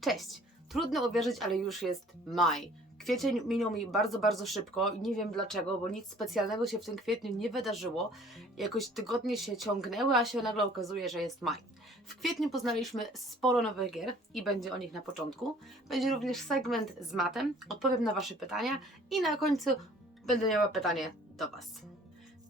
Cześć! Trudno uwierzyć, ale już jest maj. Kwiecień minął mi bardzo, bardzo szybko i nie wiem dlaczego, bo nic specjalnego się w tym kwietniu nie wydarzyło. Jakoś tygodnie się ciągnęły, a się nagle okazuje, że jest maj. W kwietniu poznaliśmy sporo nowych gier i będzie o nich na początku. Będzie również segment z matem, odpowiem na Wasze pytania i na końcu będę miała pytanie do Was.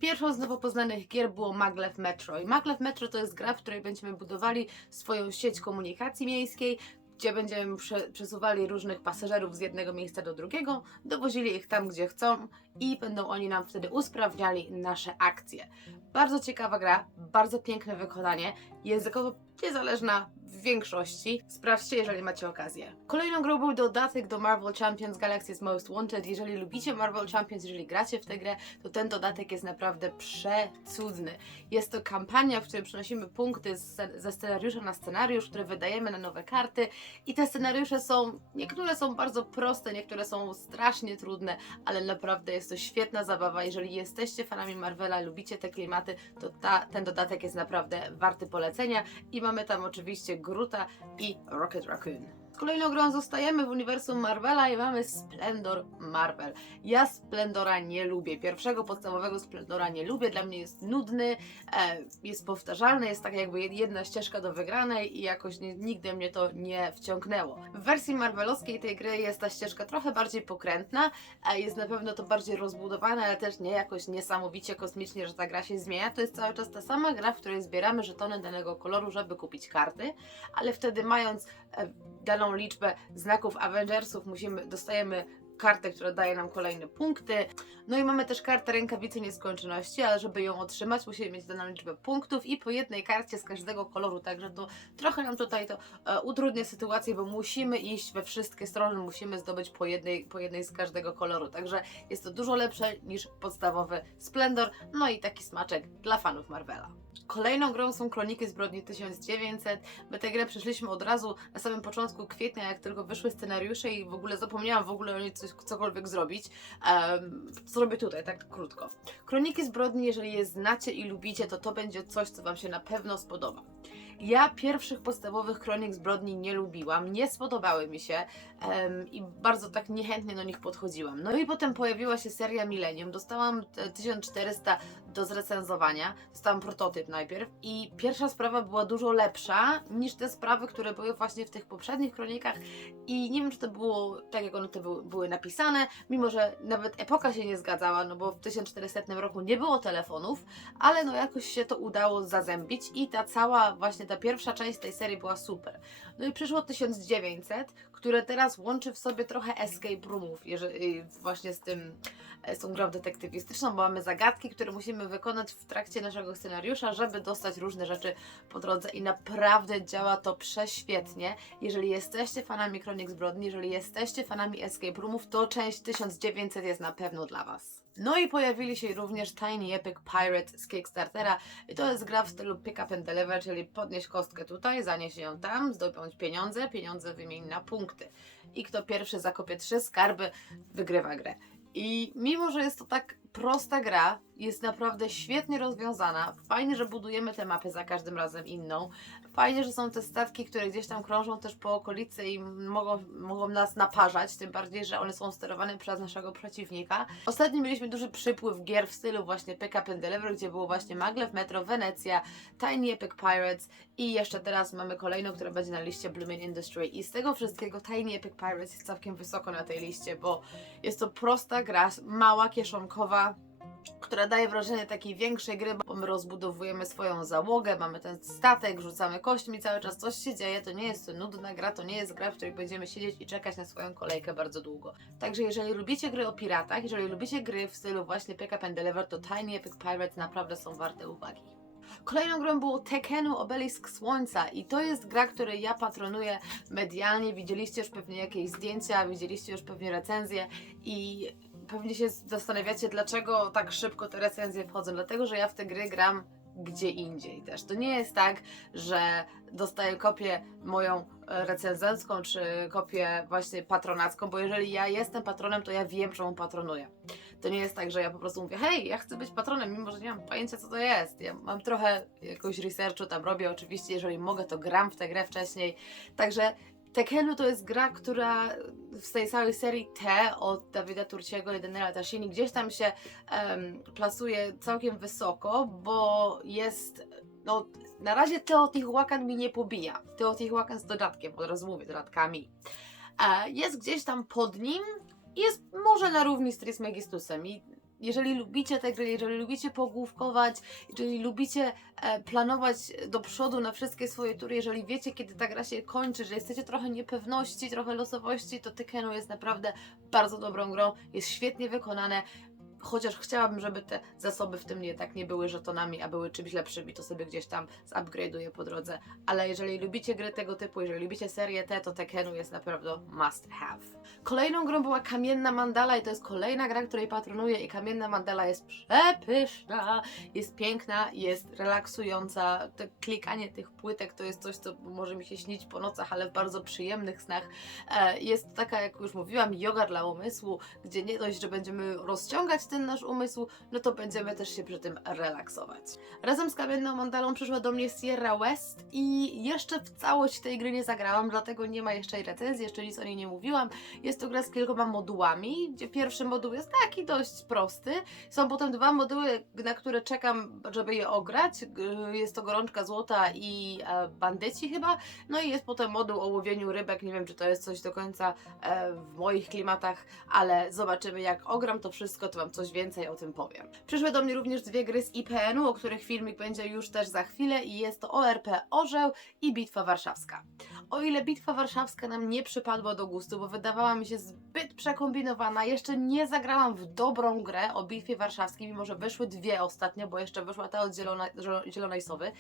Pierwszą z nowo poznanych gier było Maglev Metro. I Maglev Metro to jest gra, w której będziemy budowali swoją sieć komunikacji miejskiej, gdzie będziemy prze, przesuwali różnych pasażerów z jednego miejsca do drugiego, dowozili ich tam, gdzie chcą i będą oni nam wtedy usprawniali nasze akcje. Bardzo ciekawa gra, bardzo piękne wykonanie, językowo niezależna w większości. Sprawdźcie, jeżeli macie okazję. Kolejną grą był dodatek do Marvel Champions Galaxy's Most Wanted. Jeżeli lubicie Marvel Champions, jeżeli gracie w tę grę, to ten dodatek jest naprawdę przecudny. Jest to kampania, w której przynosimy punkty ze scenariusza na scenariusz, które wydajemy na nowe karty i te scenariusze są, niektóre są bardzo proste, niektóre są strasznie trudne, ale naprawdę jest to świetna zabawa. Jeżeli jesteście fanami Marvela, lubicie te klimaty, to ta, ten dodatek jest naprawdę warty polecenia i mamy tam oczywiście Gruta i Rocket Raccoon. Kolejną grą zostajemy w uniwersum Marvela i mamy Splendor Marvel. Ja Splendora nie lubię. Pierwszego podstawowego Splendora nie lubię. Dla mnie jest nudny, e, jest powtarzalny, jest tak jakby jedna ścieżka do wygranej i jakoś nie, nigdy mnie to nie wciągnęło. W wersji marvelowskiej tej gry jest ta ścieżka trochę bardziej pokrętna, a jest na pewno to bardziej rozbudowane, ale też nie jakoś niesamowicie kosmicznie, że ta gra się zmienia. To jest cały czas ta sama gra, w której zbieramy żetony danego koloru, żeby kupić karty, ale wtedy mając e, daną liczbę znaków Avengersów musimy, dostajemy kartę, która daje nam kolejne punkty. No i mamy też kartę rękawicy nieskończoności, ale żeby ją otrzymać, musimy mieć daną liczbę punktów i po jednej karcie z każdego koloru, także to trochę nam tutaj to e, utrudnia sytuację, bo musimy iść we wszystkie strony, musimy zdobyć po jednej, po jednej z każdego koloru, także jest to dużo lepsze niż podstawowy Splendor, no i taki smaczek dla fanów Marvela. Kolejną grą są Kroniki Zbrodni 1900. My tę grę przeszliśmy od razu na samym początku kwietnia, jak tylko wyszły scenariusze i w ogóle zapomniałam w ogóle o niej coś, cokolwiek zrobić. Um, co robię tutaj, tak krótko. Kroniki Zbrodni, jeżeli je znacie i lubicie, to to będzie coś, co Wam się na pewno spodoba. Ja pierwszych podstawowych kronik zbrodni nie lubiłam, nie spodobały mi się em, i bardzo tak niechętnie do nich podchodziłam. No i potem pojawiła się seria Millennium, dostałam te 1400 do zrecenzowania, dostałam prototyp najpierw i pierwsza sprawa była dużo lepsza niż te sprawy, które były właśnie w tych poprzednich kronikach i nie wiem, czy to było tak, jak one to były, były napisane, mimo że nawet epoka się nie zgadzała, no bo w 1400 roku nie było telefonów, ale no jakoś się to udało zazębić i ta cała właśnie ta pierwsza część tej serii była super. No i przyszło 1900, które teraz łączy w sobie trochę escape roomów, jeżeli właśnie z tym e, z tą grą detektywistyczną, bo mamy zagadki, które musimy wykonać w trakcie naszego scenariusza, żeby dostać różne rzeczy po drodze i naprawdę działa to prześwietnie. Jeżeli jesteście fanami Kronik Zbrodni, jeżeli jesteście fanami escape roomów, to część 1900 jest na pewno dla Was. No i pojawili się również Tiny Epic Pirate z Kickstartera. I to jest gra w stylu pick up and deliver, czyli podnieść kostkę tutaj, zanieść ją tam, zdobyć pieniądze, pieniądze wymień na punkty. I kto pierwszy zakopie trzy skarby, wygrywa grę. I mimo, że jest to tak prosta gra, jest naprawdę świetnie rozwiązana. Fajnie, że budujemy te mapy za każdym razem inną. Fajnie, że są te statki, które gdzieś tam krążą też po okolicy i mogą, mogą nas naparzać, tym bardziej, że one są sterowane przez naszego przeciwnika. Ostatnio mieliśmy duży przypływ gier w stylu właśnie Pick Up and gdzie było właśnie Maglev Metro, Wenecja, Tiny Epic Pirates i jeszcze teraz mamy kolejną, która będzie na liście Blooming Industry. I z tego wszystkiego Tiny Epic Pirates jest całkiem wysoko na tej liście, bo jest to prosta gra, mała, kieszonkowa, która daje wrażenie takiej większej gry, bo my rozbudowujemy swoją załogę, mamy ten statek, rzucamy kośćmi, cały czas coś się dzieje, to nie jest to nudna gra, to nie jest gra, w której będziemy siedzieć i czekać na swoją kolejkę bardzo długo. Także jeżeli lubicie gry o piratach, jeżeli lubicie gry w stylu właśnie Pick Up and Deliver, to Tiny Epic Pirates naprawdę są warte uwagi. Kolejną grą było Tekenu Obelisk Słońca i to jest gra, której ja patronuję medialnie. Widzieliście już pewnie jakieś zdjęcia, widzieliście już pewnie recenzje i pewnie się zastanawiacie, dlaczego tak szybko te recenzje wchodzą. Dlatego, że ja w te gry gram gdzie indziej też. To nie jest tak, że dostaję kopię moją e, recenzencką, czy kopię właśnie patronacką, bo jeżeli ja jestem patronem, to ja wiem, czemu patronuję. To nie jest tak, że ja po prostu mówię, hej, ja chcę być patronem, mimo że nie mam pojęcia, co to jest. Ja mam trochę jakiegoś researchu tam robię, oczywiście, jeżeli mogę, to gram w tę grę wcześniej. Także Tekenu to jest gra, która w tej całej serii T od Dawida Turciego i Daniela Tasini gdzieś tam się em, plasuje całkiem wysoko, bo jest no, na razie Teotihuacan mi nie pobija. Teotihuacan z dodatkiem, od razu mówię, dodatkami. E, jest gdzieś tam pod nim jest może na równi z Trismegistusem i jeżeli lubicie te gry, jeżeli lubicie pogłówkować, jeżeli lubicie e, planować do przodu na wszystkie swoje tury, jeżeli wiecie, kiedy ta gra się kończy, że chcecie trochę niepewności, trochę losowości, to Tekenu jest naprawdę bardzo dobrą grą, jest świetnie wykonane. Chociaż chciałabym, żeby te zasoby w tym nie tak nie były żetonami, a były czymś lepszymi, to sobie gdzieś tam zupgrade'uję po drodze. Ale jeżeli lubicie gry tego typu, jeżeli lubicie serię T, to Tekenu jest naprawdę must have. Kolejną grą była Kamienna Mandala i to jest kolejna gra, której patronuję i Kamienna Mandala jest przepyszna, jest piękna, jest relaksująca. To klikanie tych płytek to jest coś, co może mi się śnić po nocach, ale w bardzo przyjemnych snach. E, Jest taka, jak już mówiłam, yoga dla umysłu, gdzie nie dość, że będziemy rozciągać ten nasz umysł, no to będziemy też się przy tym relaksować. Razem z Kamienną Mandalą przyszła do mnie Sierra West i jeszcze w całość tej gry nie zagrałam, dlatego nie ma jeszcze jej recenzji, jeszcze nic o niej nie mówiłam. Jest to gra z kilkoma modułami, gdzie pierwszy moduł jest taki dość prosty. Są potem dwa moduły, na które czekam, żeby je ograć. G- Jest to Gorączka Złota i e, Bandyci chyba. No i jest potem moduł o łowieniu rybek. Nie wiem, czy to jest coś do końca e, w moich klimatach, ale zobaczymy jak ogram to wszystko, to Wam coś więcej o tym powiem. Przyszły do mnie również dwie gry z IPN-u, o których filmik będzie już też za chwilę i jest to ORP Orzeł i Bitwa Warszawska. O ile Bitwa Warszawska nam nie przypadła do gustu, bo wydawała mi się zbyt przekombinowana, jeszcze nie zagrałam w dobrą grę o Bitwie Warszawskiej, mimo że wyszły dwie ostatnio, bo jeszcze wyszła ta od zielona, zielo- Zielonej Sowy.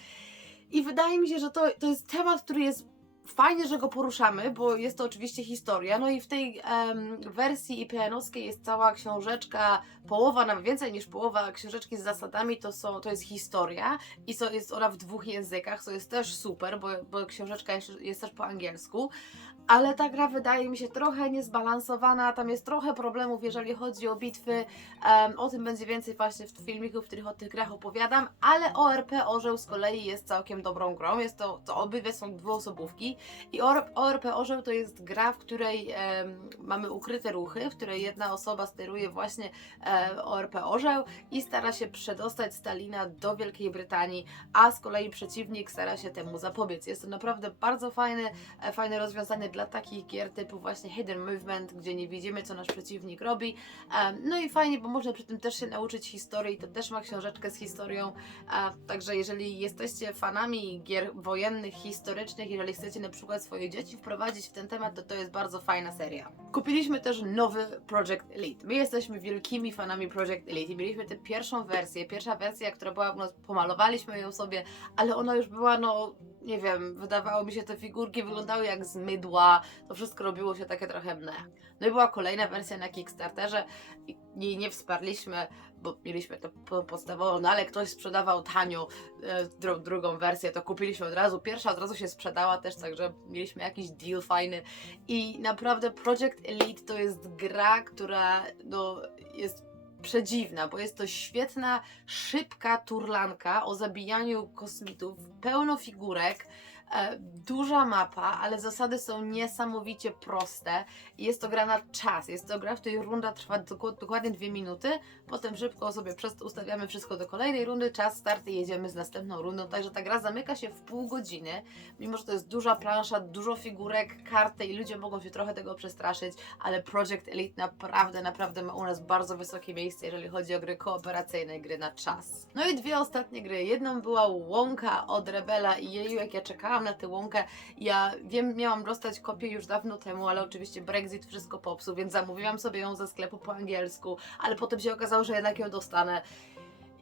I wydaje mi się, że to, to jest temat, który jest fajnie, że go poruszamy, bo jest to oczywiście historia. No i w tej em, wersji IPN-owskiej jest cała książeczka, połowa, nawet więcej niż połowa książeczki z zasadami to, są, to jest historia i to jest ona w dwóch językach, co jest też super, bo, bo książeczka jest, jest też po angielsku. Ale ta gra wydaje mi się trochę niezbalansowana, tam jest trochę problemów, jeżeli chodzi o bitwy. O tym będzie więcej właśnie w filmiku, w których o tych grach opowiadam, ale ORP Orzeł z kolei jest całkiem dobrą grą. Jest to, to obydwie są dwuosobówki i OR- ORP Orzeł to jest gra, w której mamy ukryte ruchy, w której jedna osoba steruje właśnie e, ORP Orzeł i stara się przedostać Stalina do Wielkiej Brytanii, a z kolei przeciwnik stara się temu zapobiec. Jest to naprawdę bardzo fajne, fajne rozwiązanie dla takich gier typu właśnie Hidden Movement, gdzie nie widzimy, co nasz przeciwnik robi. No i fajnie, bo można przy tym też się nauczyć historii, to też ma książeczkę z historią, także jeżeli jesteście fanami gier wojennych, historycznych, jeżeli chcecie na przykład swoje dzieci wprowadzić w ten temat, to to jest bardzo fajna seria. Kupiliśmy też nowy Project Elite. My jesteśmy wielkimi fanami Project Elite i mieliśmy tę pierwszą wersję, pierwsza wersja, która była, no, pomalowaliśmy ją sobie, ale ona już była, no, nie wiem, wydawało mi się, te figurki wyglądały jak z mydła, to wszystko robiło się takie trochę mne. No i była kolejna wersja na Kickstarterze i jej nie wsparliśmy, bo mieliśmy to po- podstawową, no ale ktoś sprzedawał tanio e, dru drugą wersję, to kupiliśmy od razu. Pierwsza od razu się sprzedała też, także mieliśmy jakiś deal fajny i naprawdę Project Elite to jest gra, która no, jest przedziwna, bo jest to świetna, szybka turlanka o zabijaniu kosmitów, pełno figurek, duża mapa, ale zasady są niesamowicie proste jest to gra na czas. Jest to gra, w której runda trwa dokładnie dwie minuty, potem szybko sobie ustawiamy wszystko do kolejnej rundy, czas starty i jedziemy z następną rundą, także ta gra zamyka się w pół godziny, mimo że to jest duża plansza, dużo figurek, karty i ludzie mogą się trochę tego przestraszyć, ale Project Elite naprawdę, naprawdę ma u nas bardzo wysokie miejsce, jeżeli chodzi o gry kooperacyjne, gry na czas. No i dwie ostatnie gry. Jedną była Łąka od Rebela i jeju, jak ja czekałam na tę Łąkę, ja wiem, miałam dostać kopię już dawno temu, ale oczywiście Brexit wszystko popsuł, więc zamówiłam sobie ją ze sklepu po angielsku, ale potem się okazało, że jednak ją dostanę.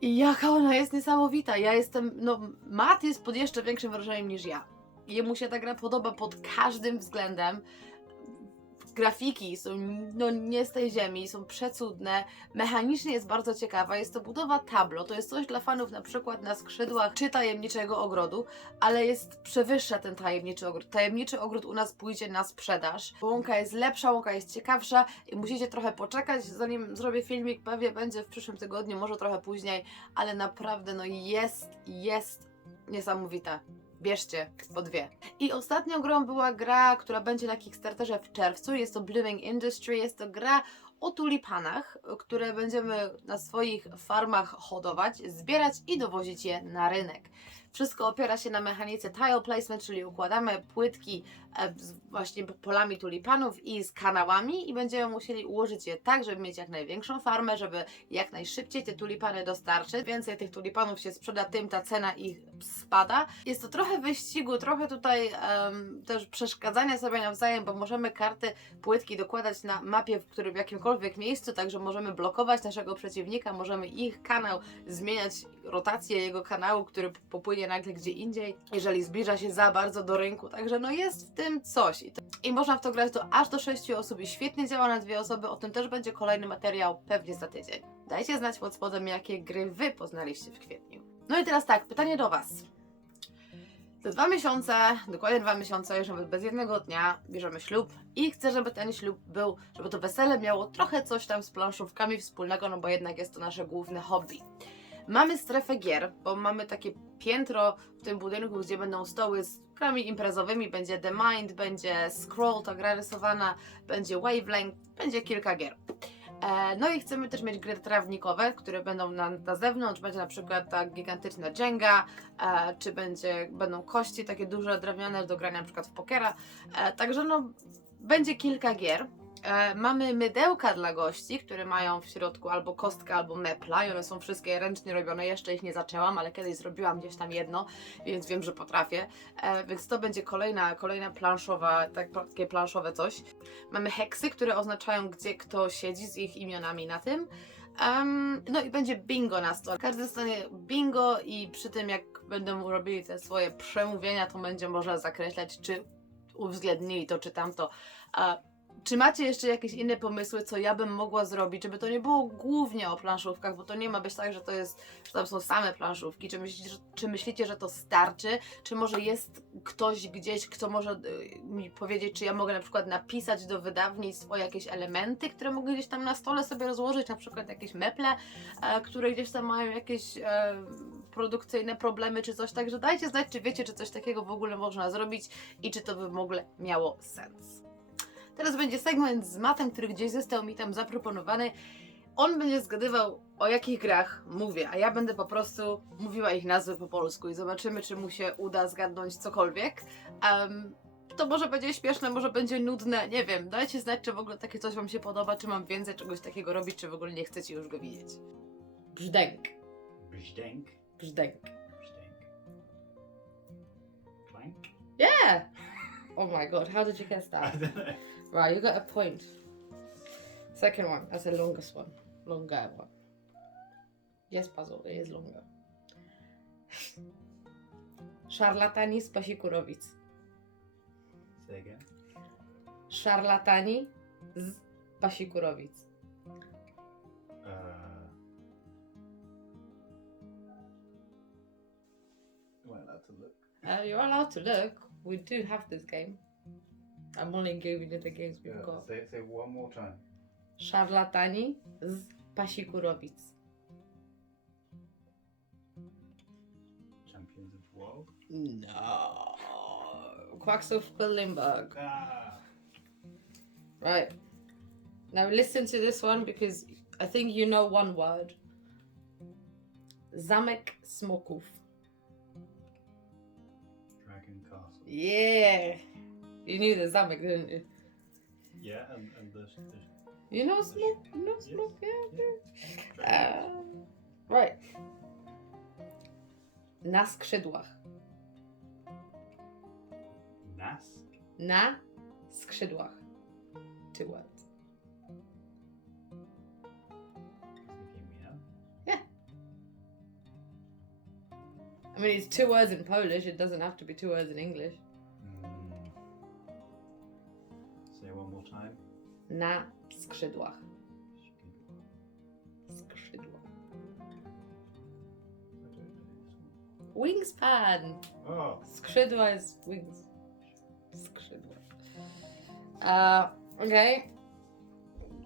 I jaka ona jest niesamowita. Ja jestem, no, Matt jest pod jeszcze większym wrażeniem niż ja. Jemu się ta gra podoba pod każdym względem. Grafiki są no, nie z tej ziemi, są przecudne. Mechanicznie jest bardzo ciekawa. Jest to budowa tablo. To jest coś dla fanów na przykład na skrzydłach czy tajemniczego ogrodu, ale jest przewyższa ten tajemniczy ogród. Tajemniczy ogród u nas pójdzie na sprzedaż. Łąka jest lepsza, łąka jest ciekawsza i musicie trochę poczekać, zanim zrobię filmik. Pewnie będzie w przyszłym tygodniu, może trochę później, ale naprawdę no jest, jest niesamowita. Bierzcie po dwie. I ostatnią grą była gra, która będzie na Kickstarterze w czerwcu. Jest to Blooming Industry. Jest to gra o tulipanach, które będziemy na swoich farmach hodować, zbierać i dowozić je na rynek. Wszystko opiera się na mechanice tile placement, czyli układamy płytki e, z właśnie polami tulipanów i z kanałami i będziemy musieli ułożyć je tak, żeby mieć jak największą farmę, żeby jak najszybciej te tulipany dostarczyć. Więcej tych tulipanów się sprzeda, tym ta cena ich spada. Jest to trochę wyścigu, trochę tutaj em, też przeszkadzania sobie nawzajem, bo możemy karty, płytki dokładać na mapie w, którym, w jakimkolwiek miejscu, także możemy blokować naszego przeciwnika, możemy ich kanał zmieniać, rotację jego kanału, który popłynie nagle gdzie indziej, jeżeli zbliża się za bardzo do rynku. Także no jest w tym coś. I, to, I można w to grać do aż do 6 osób i świetnie działa na dwie osoby. O tym też będzie kolejny materiał, pewnie za tydzień. Dajcie znać pod spodem, jakie gry Wy poznaliście w kwietniu. No i teraz tak, pytanie do Was. Za dwa miesiące, dokładnie dwa miesiące, już nawet bez jednego dnia, bierzemy ślub i chcę, żeby ten ślub był, żeby to wesele miało trochę coś tam z planszówkami wspólnego, no bo jednak jest to nasze główne hobby. Mamy strefę gier, bo mamy takie piętro w tym budynku, gdzie będą stoły z grami imprezowymi, będzie The Mind, będzie Scroll, ta gra rysowana, będzie Wavelength, będzie kilka gier. E, No i chcemy też mieć gry trawnikowe, które będą na, na zewnątrz, będzie na przykład ta gigantyczna Jenga, e, czy będzie, będą kości takie duże, drewniane do grania na przykład w pokera. E, Także no, będzie kilka gier. E, mamy mydełka dla gości, które mają w środku albo kostkę, albo mepla i one są wszystkie ręcznie robione. Jeszcze ich nie zaczęłam, ale kiedyś zrobiłam gdzieś tam jedno, więc wiem, że potrafię. E, więc to będzie kolejna, kolejna planszowa, tak, takie planszowe coś. Mamy heksy, które oznaczają, gdzie kto siedzi z ich imionami na tym. Em, no i będzie bingo na stole. Każdy dostanie bingo i przy tym jak będą robili te swoje przemówienia, to będzie można zakreślać, czy uwzględnili to, czy tamto. A czy macie jeszcze jakieś inne pomysły, co ja bym mogła zrobić, żeby to nie było głównie o planszówkach, bo to nie ma być tak, że to jest, że tam są same planszówki. Czy myślicie, że, czy myślicie, że to starczy? Czy może jest ktoś gdzieś, kto może y, mi powiedzieć, czy ja mogę na przykład napisać do wydawnictw o jakieś elementy, które mogę gdzieś tam na stole sobie rozłożyć, na przykład jakieś meple, e, które gdzieś tam mają jakieś e, produkcyjne problemy czy coś, także dajcie znać, czy wiecie, czy coś takiego w ogóle można zrobić i czy to by w ogóle miało sens. Teraz będzie segment z matem, który gdzieś został mi tam zaproponowany. On będzie zgadywał, o jakich grach mówię, a ja będę po prostu mówiła ich nazwy po polsku i zobaczymy, czy mu się uda zgadnąć cokolwiek. Em, to może będzie śmieszne, może będzie nudne, nie wiem. Dajcie znać, czy w ogóle takie coś Wam się podoba, czy mam więcej czegoś takiego robić, czy w ogóle nie chcecie już go widzieć. Brzdęk, Brzdęk. brzdęk. Brzdęk. Clank? Yeah! Oh my god, how did you guess that? Right, you got a point. Second one, that's the longest one. Longer one. Yes, puzzle, it is longer. Szarlatani z. Say again. Szarlatani z Pasikurowic. Uh, am I allowed to look? Uh, you're allowed to look. We do have this game. I'm only giving you the games we've got. say, say one more time. Szarlatani z Pasikurowic. Champions of world. No. Quacks of Limburg. Ah. Right. Now listen to this one because I think you know one word. Zamek Smoków. Dragon Castle. Yeah. You knew the Zamek, didn't you? Yeah, and, and the, the You know Smok? You know. Smok? Yeah. Uh, right. Na skrzydłach. Nask. Na skrzydłach. Two words. Me I mean, it's two words in Polish. It doesn't have to be two words in English. Na skrzydłach. Skrzydła. Wingspan. Skrzydła is wings. Skrzydła. Uh, okay.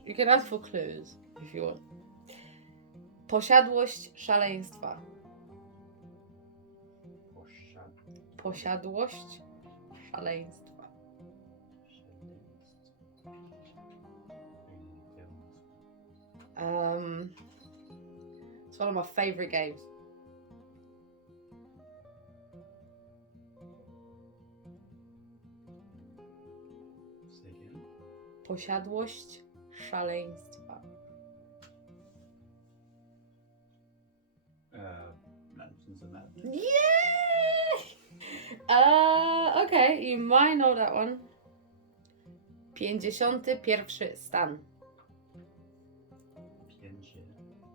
You can ask for clues if you want. Posiadłość szaleństwa. Posiadłość szaleństwa. Um, it's one of my favorite games. Posiadłość szaleństwa. Uh, Mansions Madness. Yay! Uh, okay, you might know that one. 51 stan.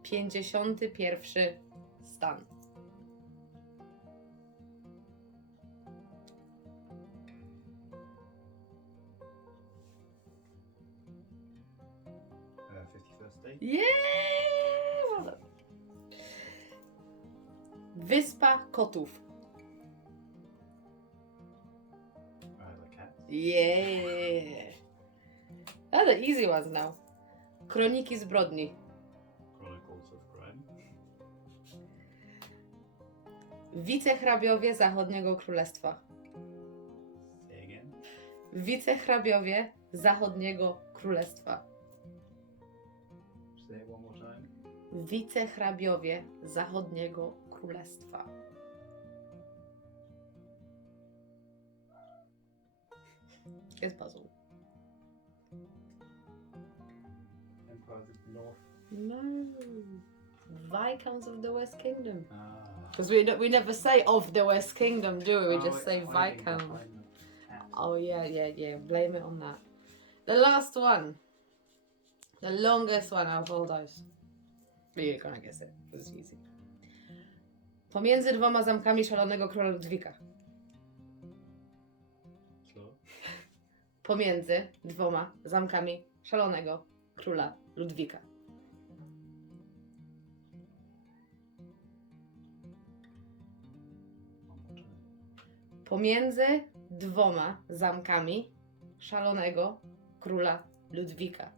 51 stan. 51st Day. Yeah! Wyspa kotów. The Cat. Yeah! Easy ones now. Kroniki zbrodni. Wicehrabiowie Zachodniego Królestwa. Wicehrabiowie Zachodniego Królestwa. Say it one more time. Wicehrabiowie Zachodniego Królestwa. Jest puzzle. Empires of the North. No. Viscounts of the West Kingdom. Ah. Because we, we never say of the West Kingdom, do we? We Oh, just it's say Viscount. Oh, yeah, yeah, yeah. Blame it on that. The last one. The longest one out of all those. But you're gonna guess it. It was easy. Pomiędzy dwoma zamkami szalonego króla Ludwika. Slow. Pomiędzy dwoma zamkami szalonego króla Ludwika. Pomiędzy dwoma zamkami szalonego króla Ludwika.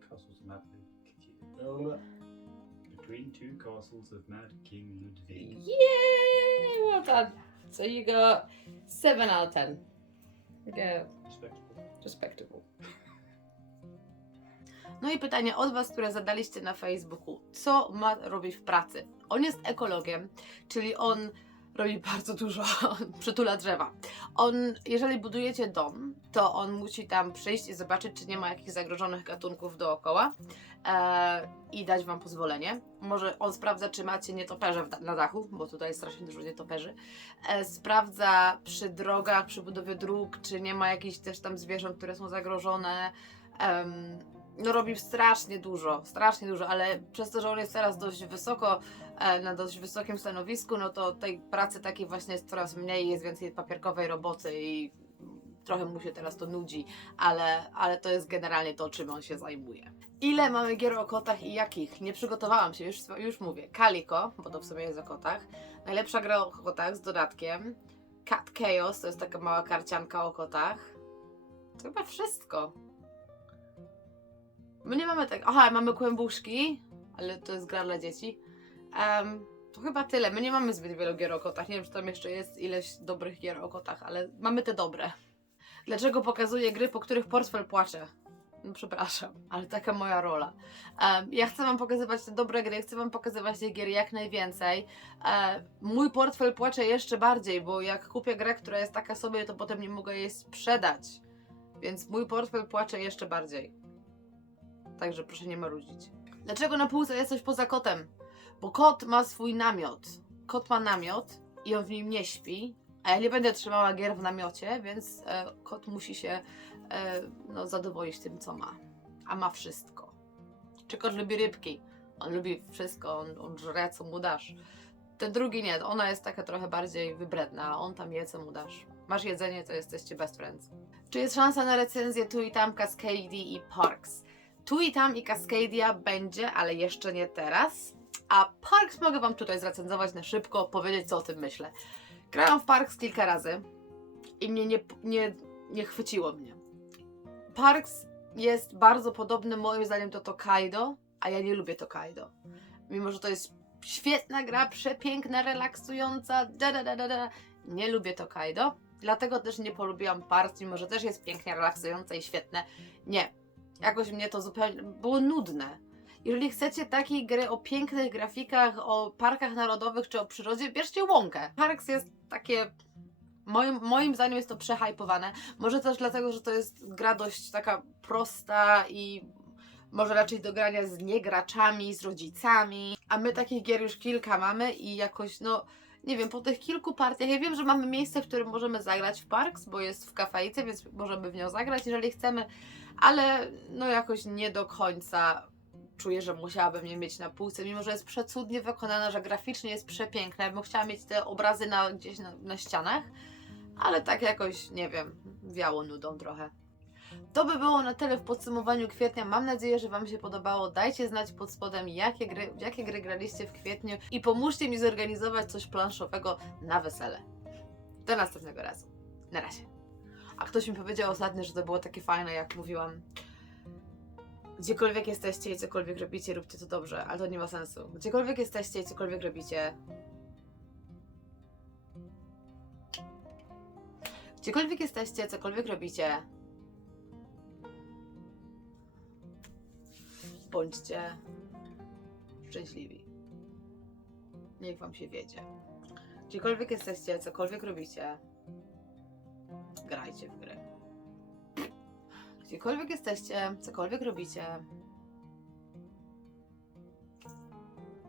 Castles of Mad. Between two castles of Mad King Ludwig. Yay! Well done. So you got 7 out of 10. Yeah, Respectable. respectable. No i pytanie od Was, które zadaliście na Facebooku. Co ma robić w pracy? On jest ekologiem, czyli on robi bardzo dużo, przytula drzewa. On, jeżeli budujecie dom, to on musi tam przyjść i zobaczyć, czy nie ma jakichś zagrożonych gatunków dookoła e, i dać Wam pozwolenie. Może on sprawdza, czy macie nietoperze na dachu, bo tutaj jest strasznie dużo nietoperzy. E, sprawdza przy drogach, przy budowie dróg, czy nie ma jakichś też tam zwierząt, które są zagrożone. Em, no robi strasznie dużo, strasznie dużo, ale przez to, że on jest teraz dość wysoko, e, na dość wysokim stanowisku, no to tej pracy takiej właśnie jest coraz mniej, jest więcej papierkowej roboty i trochę mu się teraz to nudzi, ale, ale to jest generalnie to, czym on się zajmuje. Ile mamy gier o kotach i jakich? Nie przygotowałam się, już, już mówię. Kaliko, bo to w sumie jest o kotach. Najlepsza gra o kotach z dodatkiem. Cat Chaos to jest taka mała karcianka o kotach. To chyba wszystko. My nie mamy tak. Aha, mamy kłębuszki, ale to jest gra dla dzieci. Em, to chyba tyle. My nie mamy zbyt wielu gier o kotach. Nie wiem, czy tam jeszcze jest ileś dobrych gier o kotach, ale mamy te dobre. Dlaczego pokazuję gry, po których portfel płacze? No przepraszam, ale taka moja rola. Em, ja chcę Wam pokazywać te dobre gry, chcę Wam pokazywać tych gier jak najwięcej. E, mój portfel płacze jeszcze bardziej, bo jak kupię grę, która jest taka sobie, to potem nie mogę jej sprzedać. Więc mój portfel płacze jeszcze bardziej. Także proszę nie marudzić. Dlaczego na półce jest coś poza kotem? Bo kot ma swój namiot. Kot ma namiot i on w nim nie śpi, a ja nie będę trzymała gier w namiocie, więc e, kot musi się e, no, zadowolić tym, co ma. A ma wszystko. Czy kot lubi rybki? On lubi wszystko, on, on żre, co mu dasz. Ten drugi nie, ona jest taka trochę bardziej wybredna, a on tam je, co mu dasz. Masz jedzenie, to jesteście best friends. Czy jest szansa na recenzję tu i tam Cascady i Parks? Tu i tam i Cascadia będzie, ale jeszcze nie teraz. A Parks mogę Wam tutaj zrecenzować na szybko, powiedzieć co o tym myślę. Grałam w Parks kilka razy i mnie nie, nie, nie chwyciło mnie. Parks jest bardzo podobny moim zdaniem do Tokaido, a ja nie lubię Tokaido. Mimo, że to jest świetna gra, przepiękna, relaksująca, da, da, da, da. Nie lubię Tokaido, dlatego też nie polubiłam partii, mimo że też jest pięknie relaksujące i świetne. Nie. Jakoś mnie to zupełnie było nudne. Jeżeli chcecie takiej gry o pięknych grafikach, o parkach narodowych czy o przyrodzie, bierzcie łąkę. Parks jest takie. Moim, moim zdaniem jest to przehypowane. Może też dlatego, że to jest gra dość taka prosta i może raczej do grania z niegraczami, z rodzicami. A my takich gier już kilka mamy i jakoś, no, nie wiem, po tych kilku partiach, ja wiem, że mamy miejsce, w którym możemy zagrać w Parks, bo jest w kafejce, więc możemy w nią zagrać, jeżeli chcemy, ale no jakoś nie do końca czuję, że musiałabym je mieć na półce, mimo że jest przecudnie wykonana, że graficznie jest przepiękna. Ja bym chciała mieć te obrazy na, gdzieś na, na ścianach, ale tak jakoś, nie wiem, wiało nudą trochę. To by było na tyle w podsumowaniu kwietnia. Mam nadzieję, że Wam się podobało. Dajcie znać pod spodem, jakie gry, jakie gry graliście w kwietniu i pomóżcie mi zorganizować coś planszowego na wesele. Do następnego razu. Na razie. A ktoś mi powiedział ostatnio, że to było takie fajne, jak mówiłam. Gdziekolwiek jesteście i cokolwiek robicie, róbcie to dobrze, ale to nie ma sensu. Gdziekolwiek jesteście i cokolwiek robicie, Gdziekolwiek jesteście, cokolwiek robicie, bądźcie szczęśliwi. Niech wam się wiedzie. Gdziekolwiek jesteście, cokolwiek robicie, grajcie w gry. Gdziekolwiek jesteście, cokolwiek robicie,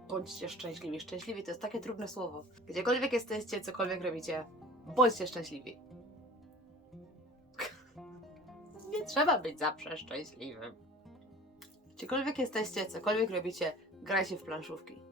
bądźcie szczęśliwi. Szczęśliwi to jest takie trudne słowo. Gdziekolwiek jesteście, cokolwiek robicie, bądźcie szczęśliwi. Nie trzeba być zawsze szczęśliwym. Gdziekolwiek jesteście, cokolwiek robicie, grajcie w planszówki.